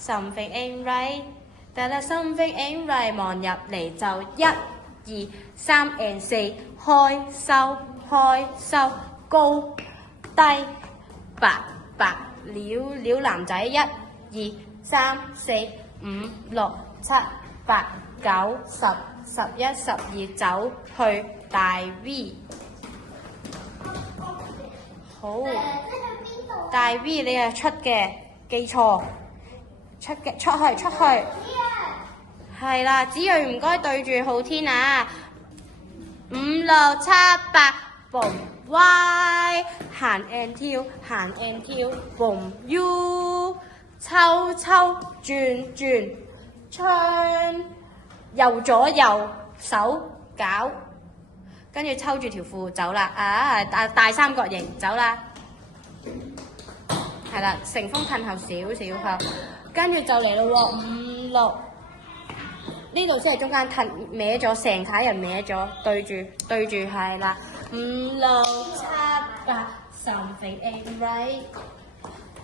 something ain't right， 但係 something ain't right， 望入嚟就1、2、3 and 4， 開收，高低白撩男仔1、2、3、4、5、6、7、8、9、10、11、12，走去大 V。好，大 V 你係出嘅，記錯，出去，係啦，子睿唔該對住浩天啊，5、6、7、8 boom Y， 行 and 跳 boom U， 抽轉，唱右左右手搞。跟住抽住條褲走啦，大三角形走啦，係啦，乘風褪後少後，跟住就嚟咯喎，5、6，呢度先係中間褪歪咗，成體人歪咗，對住係啦，5、6、7、8 something ain't right，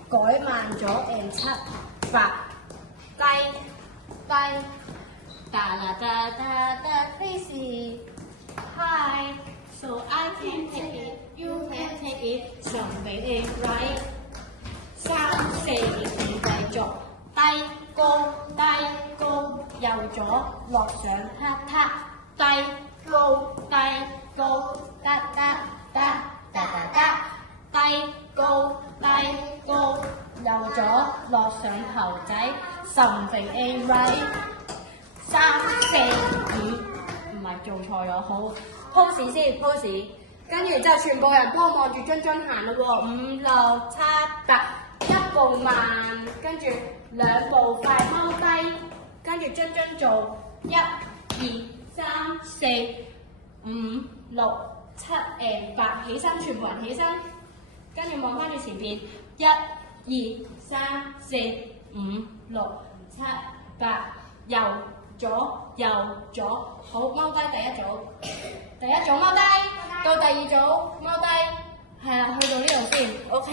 改慢咗 and 7、8，低，噠 crazy。Hi, so I can take it, you can take it, something ain't right。3、4、5繼續，低高，右左落上撻，低高，低高，右左落上頭仔 ，something ain't right。3、4、5。唔係做錯咗，好 pose 先 pose， 跟住之後全部人幫我望住津行咯喎，5、6、7、8，一步慢，跟住兩步快踎低，跟住津做1、2、3、4、5、6、7 and 8，起身，全部人起身，跟住望翻住前邊，1、2、3、4、5、6、7、8，右左，好踎低第一組踎低，到第二組踎低，係啦，去到呢度先 ，OK。